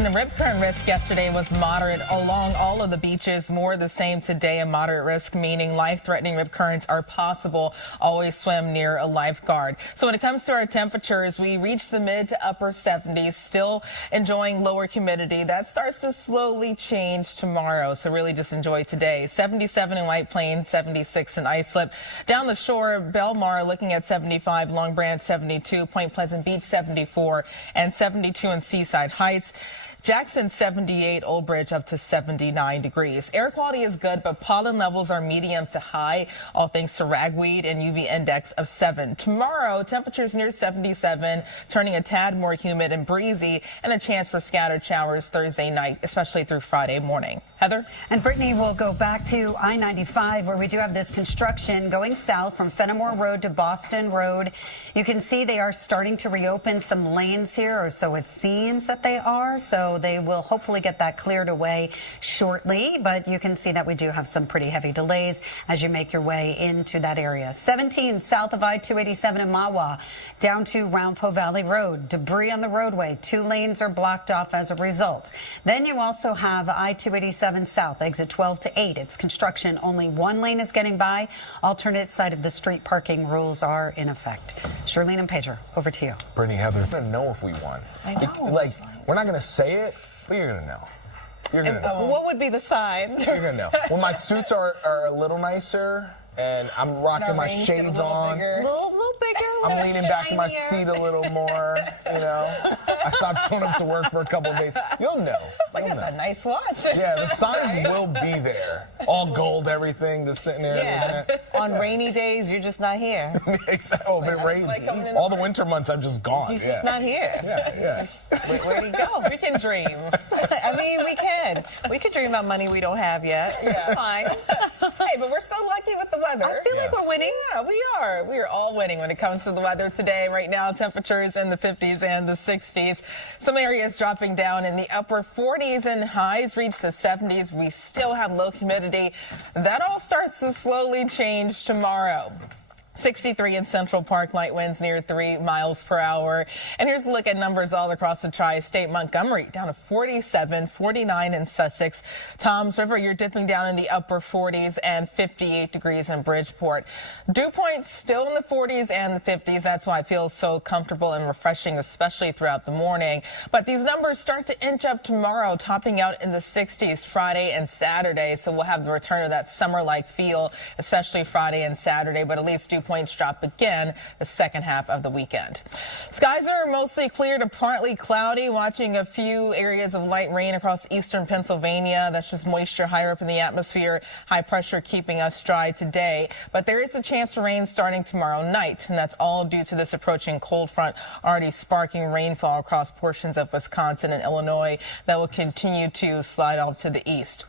The rip current risk yesterday was moderate along all of the beaches. More the same today, a moderate risk, meaning life-threatening rip currents are possible. Always swim near a lifeguard. So when it comes to our temperatures, we reach the mid to upper 70s, still enjoying lower humidity. That starts to slowly change tomorrow, so really just enjoy today. 77 in White Plains, 76 in Islip. Down the shore, Belmar looking at 75, Long Branch 72, Point Pleasant Beach 74, and 72 in Seaside Heights. Jackson 78, Old Bridge up to 79 degrees. Air quality is good, but pollen levels are medium to high, all thanks to ragweed and UV index of 7. Tomorrow, temperatures near 77, turning a tad more humid and breezy, and a chance for scattered showers Thursday night, especially through Friday morning. Heather? And Brittany will go back to I-95, where we do have this construction going south from Fenimore Road to Boston Road. You can see they are starting to reopen some lanes here, or so it seems that they are. So they will hopefully get that cleared away shortly. But you can see that we do have some pretty heavy delays as you make your way into that area. 17 south of I-287 in Mahwah, down to Roundpo Valley Road. Debris on the roadway. 2 lanes are blocked off as a result. Then you also have I-287 south, exit 12 to 8. It's construction. Only 1 lane is getting by. Alternate side of the street parking rules are in effect. Charlene and Pedro, over to you. Brittany, Heather, we're going to know if we won. I know. Like, we're not going to say it, but you're going to know. You're going to know. What would be the sign? You're going to know. When my suits are a little nicer and I'm rocking my shades on. A little bigger. I'm leaning back in my seat a little more, you know. I stopped showing up to work for a couple of days. You'll know. It's like, that's a nice watch. Yeah, the signs will be there. All gold, everything, just sitting there. Yeah. On rainy days, you're just not here. Exactly. Oh, if it rains. All the winter months, I'm just gone. He's just not here. Yeah. Where'd he go? We can dream. I mean, we can. We could dream about money we don't have yet. Yeah. It's fine. Hey, but we're so lucky with the weather. I feel like we're winning. Yeah, we are. We are all winning when it comes to the weather today. Right now, temperatures in the 50s and the 60s. Some areas dropping down in the upper 40s and highs reach the 70s. We still have low humidity. That all starts to slowly change tomorrow. 63 in Central Park, light winds near 3 miles per hour. And here's a look at numbers all across the tri-state. Montgomery down to 47, 49 in Sussex. Toms River, you're dipping down in the upper 40s and 58 degrees in Bridgeport. Dew Point still in the 40s and the 50s. That's why it feels so comfortable and refreshing, especially throughout the morning. But these numbers start to inch up tomorrow, topping out in the 60s Friday and Saturday. So we'll have the return of that summer-like feel, especially Friday and Saturday. But at least Dew Points drop again the second half of the weekend. Skies are mostly clear to partly cloudy, watching a few areas of light rain across eastern Pennsylvania. That's just moisture higher up in the atmosphere, high pressure keeping us dry today. But there is a chance for rain starting tomorrow night, and that's all due to this approaching cold front already sparking rainfall across portions of Wisconsin and Illinois that will continue to slide off to the east.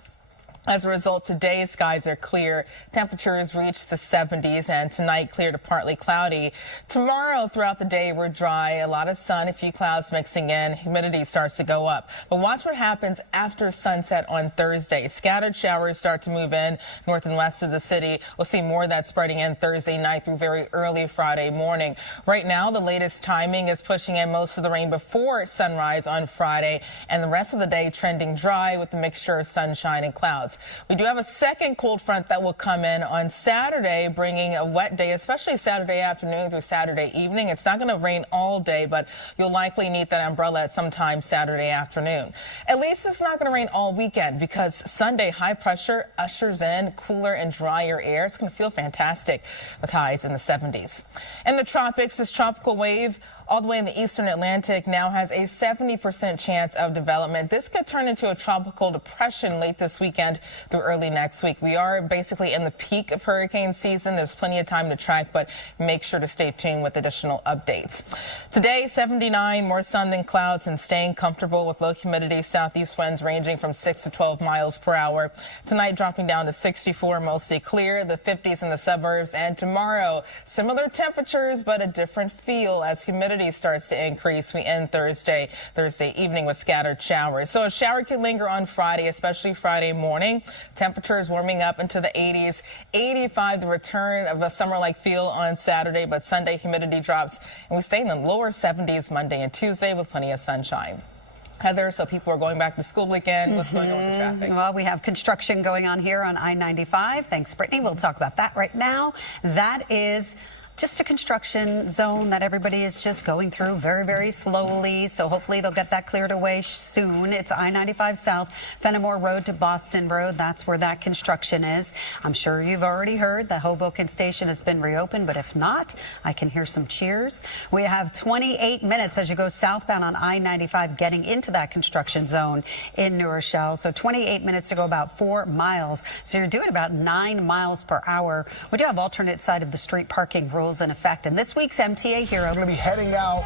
As a result, today skies are clear. Temperatures reach the 70s, and tonight clear to partly cloudy. Tomorrow throughout the day we're dry, a lot of sun, a few clouds mixing in. Humidity starts to go up. But watch what happens after sunset on Thursday. Scattered showers start to move in north and west of the city. We'll see more of that spreading in Thursday night through very early Friday morning. Right now, the latest timing is pushing in most of the rain before sunrise on Friday, and the rest of the day trending dry with a mixture of sunshine and clouds. We do have a second cold front that will come in on Saturday, bringing a wet day, especially Saturday afternoon through Saturday evening. It's not going to rain all day, but you'll likely need that umbrella at some time Saturday afternoon. At least it's not going to rain all weekend, because Sunday high pressure ushers in cooler and drier air. It's going to feel fantastic with highs in the 70s. In the tropics, this tropical wave all the way in the eastern Atlantic now has a 70% chance of development. This could turn into a tropical depression late this weekend through early next week. We are basically in the peak of hurricane season. There's plenty of time to track, but make sure to stay tuned with additional updates. Today, 79, more sun than clouds, and staying comfortable with low humidity, southeast winds ranging from 6 to 12 miles per hour. Tonight, dropping down to 64, mostly clear, the 50s in the suburbs. And tomorrow, similar temperatures, but a different feel as humidity starts to increase. We end Thursday evening with scattered showers. So a shower could linger on Friday, especially Friday morning. Temperatures warming up into the 80s, 85, the return of a summer-like feel on Saturday, but Sunday humidity drops, and we stay in the lower 70s Monday and Tuesday with plenty of sunshine. Heather, so people are going back to school again. What's going on with the traffic? Well, we have construction going on here on I-95. Thanks, Brittany. We'll talk about that right now. That is just a construction zone that everybody is just going through very, very slowly. So hopefully they'll get that cleared away soon. It's I-95 South, Fenimore Road to Boston Road. That's where that construction is. I'm sure you've already heard the Hoboken station has been reopened, but if not, I can hear some cheers. We have 28 minutes as you go southbound on I-95 getting into that construction zone in New Rochelle. So 28 minutes to go, about 4 miles. So you're doing about 9 miles per hour. We do have alternate side of the street parking rules in effect. And this week's MTA Hero. We're going to be heading out.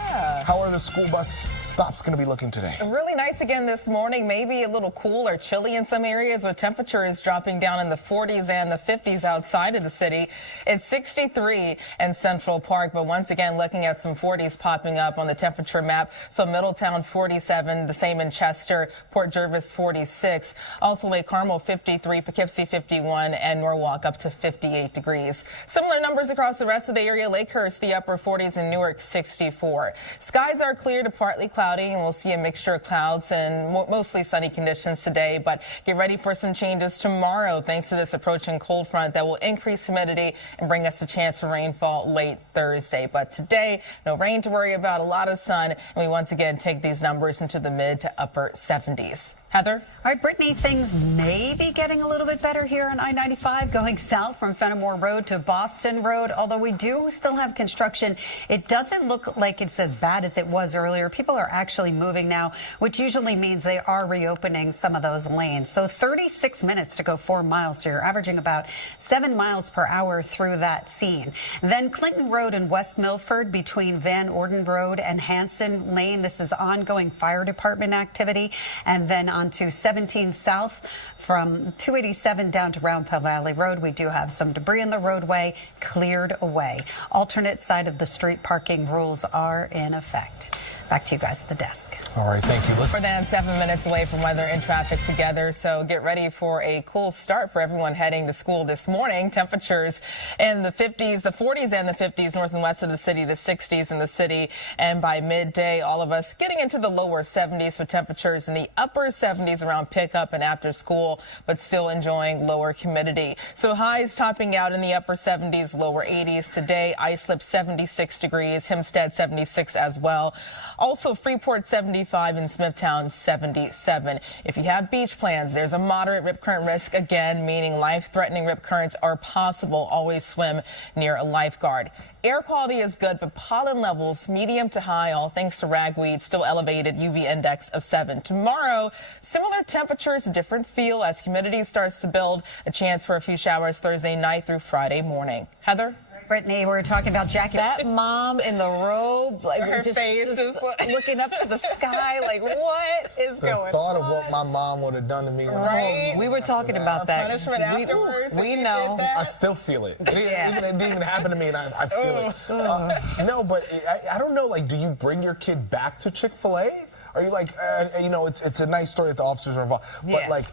How are the school bus stops going to be looking today? Really nice again this morning. Maybe a little cool or chilly in some areas with temperatures dropping down in the 40s and the 50s outside of the city. It's 63 in Central Park, but once again looking at some 40s popping up on the temperature map. So Middletown 47, the same in Chester, Port Jervis 46, also Lake Carmel 53, Poughkeepsie 51, and Norwalk up to 58 degrees. Similar numbers across the rest of the area. Lakehurst, the upper 40s, and Newark 64. Skies are clear to partly cloudy, and we'll see a mixture of clouds and mostly sunny conditions today, but get ready for some changes tomorrow thanks to this approaching cold front that will increase humidity and bring us a chance for rainfall late Thursday. But today, no rain to worry about, a lot of sun, and we once again take these numbers into the mid to upper 70s. Heather? All right, Brittany, things may be getting a little bit better here on I-95 going south from Fenimore Road to Boston Road, although we do still have construction. It doesn't look like it's as bad as it was earlier. People are actually moving now, which usually means they are reopening some of those lanes. So 36 minutes to go 4 miles, so you're averaging about 7 miles per hour through that scene. Then Clinton Road in West Milford between Van Orden Road and Hanson Lane. This is ongoing fire department activity. And then on to 17 South from 287 down to Roundpell Valley Road. We do have some debris in the roadway cleared away. Alternate side of the street parking rules are in effect. Back to you guys at the desk. All right, thank you. We're then 7 minutes away from weather and traffic together, so get ready for a cool start for everyone heading to school this morning. Temperatures in the 50s, the 40s and the 50s north and west of the city, the 60s in the city, and by midday, all of us getting into the lower 70s with temperatures in the upper 70s around pickup and after school, but still enjoying lower humidity. So highs topping out in the upper 70s, lower 80s today. Islip 76 degrees, Hempstead 76 as well. Also Freeport 75 and Smithtown 77. If you have beach plans, there's a moderate rip current risk again, meaning life-threatening rip currents are possible. Always swim near a lifeguard. Air quality is good, but pollen levels medium to high, all thanks to ragweed, still elevated, UV index of 7. Tomorrow, similar temperatures, different feel as humidity starts to build, a chance for a few showers Thursday night through Friday morning. Heather? Brittany, we're talking about jackets. That mom in the robe, like Her just face is looking up to the sky, like what is The going thought on? of what my mom would have done to me. Right. We were talking about that. Punishment afterwards. if We you know. did that. I still feel it. It didn't even happen to me, and I feel it. No, but I don't know. Like, do you bring your kid back to Chick-fil-A? Are you like, it's a nice story that the officers are involved, but Yeah. like,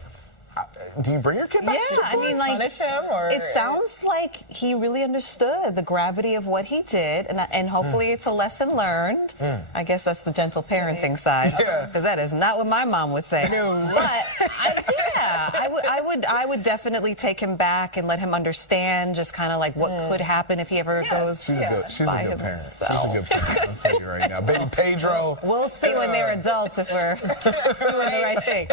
do you bring your kid back to Yeah, Chick-fil-A? I mean, like, Punish him, or it sounds like he really understood the gravity of what he did, and hopefully it's a lesson learned. I guess that's the gentle parenting side, Yeah. because that is not what my mom would say. No. But I would definitely take him back and let him understand just kind of like what could happen if he ever goes. She's Yeah. a good parent. By She's a himself. good parent. I'll tell you right now. Baby Pedro. We'll see when they're adults if we're doing the right thing.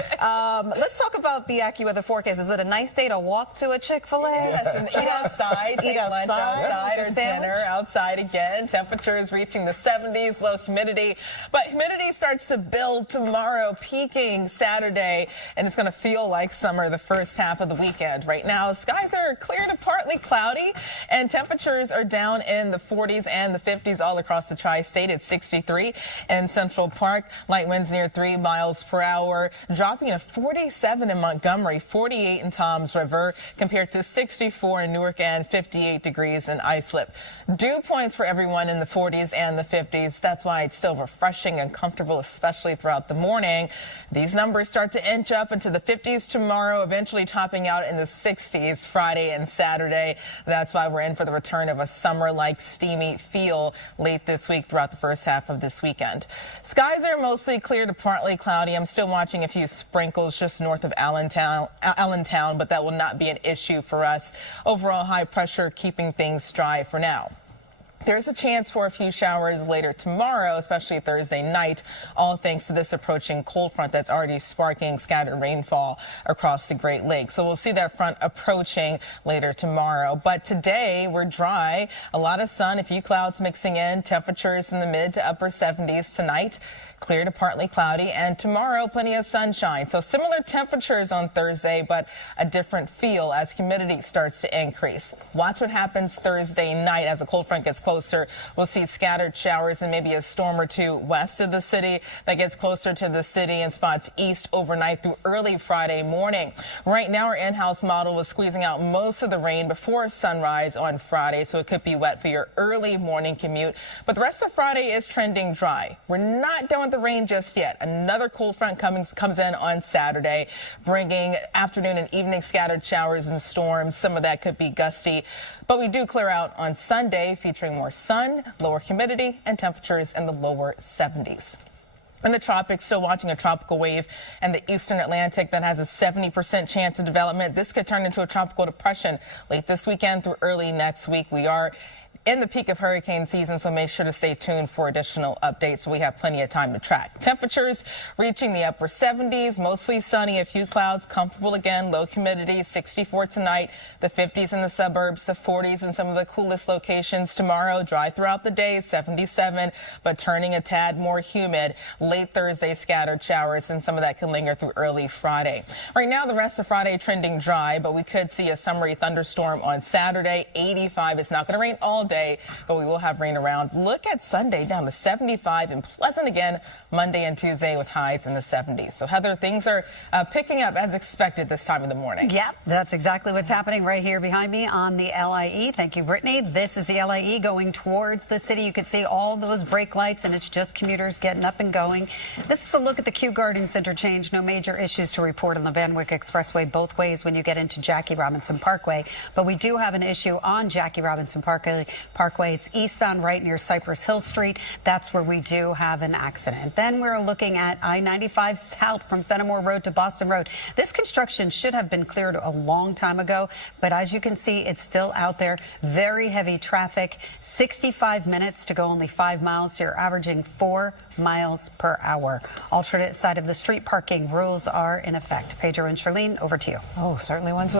Let's talk about the AccuWeather forecast. Is it a nice day to walk to a Chick-fil-A? Yes, and eat outside, take lunch outside or Sandwich. dinner outside again. Temperatures reaching the 70s, low humidity. But humidity starts to build tomorrow, peaking Saturday, and it's going to feel like summer the first half of the weekend. Right now, skies are clear to partly cloudy, and temperatures are down in the 40s and the 50s all across the tri-state. It's 63 in Central Park. Light winds near 3 miles per hour, dropping to 47 in Montgomery, 48 in Toms River, compared to 64 in Newark and 58 degrees in Islip. Dew points for everyone in the 40s and the 50s. That's why it's still refreshing and comfortable, especially throughout the morning. These numbers start to inch up into the 50s tomorrow. tomorrow, eventually topping out in the 60s Friday and Saturday. That's why we're in for the return of a summer-like steamy feel late this week throughout the first half of this weekend. Skies are mostly clear to partly cloudy. I'm still watching a few sprinkles just north of Allentown, but that will not be an issue for us. Overall high pressure keeping things dry for now. There's a chance for a few showers later tomorrow, especially Thursday night, all thanks to this approaching cold front that's already sparking scattered rainfall across the Great Lakes. So we'll see that front approaching later tomorrow. But today we're dry, a lot of sun, a few clouds mixing in, temperatures in the mid to upper 70s tonight, clear to partly cloudy, and tomorrow plenty of sunshine. So similar temperatures on Thursday, but a different feel as humidity starts to increase. Watch what happens Thursday night as the cold front gets closer. We'll see scattered showers and maybe a storm or two west of the city that gets closer to the city and spots east overnight through early Friday morning. Right now, our in-house model is squeezing out most of the rain before sunrise on Friday, so it could be wet for your early morning commute. But the rest of Friday is trending dry. We're not done with the rain just yet. Another cold front comes in on Saturday, bringing afternoon and evening scattered showers and storms. Some of that could be gusty, but we do clear out on Sunday, featuring more sun, lower humidity, and temperatures in the lower 70s. In the tropics, still watching a tropical wave in the eastern Atlantic that has a 70% chance of development. This could turn into a tropical depression late this weekend through early next week. We are in the peak of hurricane season, so make sure to stay tuned for additional updates. We have plenty of time to track. Temperatures reaching the upper 70s, mostly sunny, a few clouds, comfortable again, low humidity, 64 tonight, the 50s in the suburbs, the 40s in some of the coolest locations. Tomorrow, dry throughout the day, 77, but turning a tad more humid. Late Thursday, scattered showers, and some of that can linger through early Friday. Right now, the rest of Friday trending dry, but we could see a summery thunderstorm on Saturday, 85. It's not going to rain all day, but we will have rain around. Look at Sunday, down to 75 and pleasant again Monday and Tuesday with highs in the 70s. So Heather, things are picking up as expected this time of the morning. Yep, that's exactly what's happening right here behind me on the LIE. Thank you, Brittany. This is the LIE going towards the city. You can see all those brake lights, and it's just commuters getting up and going. This is a look at the Kew Gardens interchange. No major issues to report on the Van Wyck Expressway both ways when you get into Jackie Robinson Parkway, but we do have an issue on Jackie Robinson Parkway. It's eastbound right near Cypress Hill Street. That's where we do have an accident. Then we're looking at I-95 south from Fenimore Road to Boston Road. This construction should have been cleared a long time ago, but as you can see, it's still out there. Very heavy traffic, 65 minutes to go only 5 miles. You're averaging 4 miles per hour. Alternate side of the street parking rules are in effect. Pedro and Charlene, over to you. Oh, certainly ones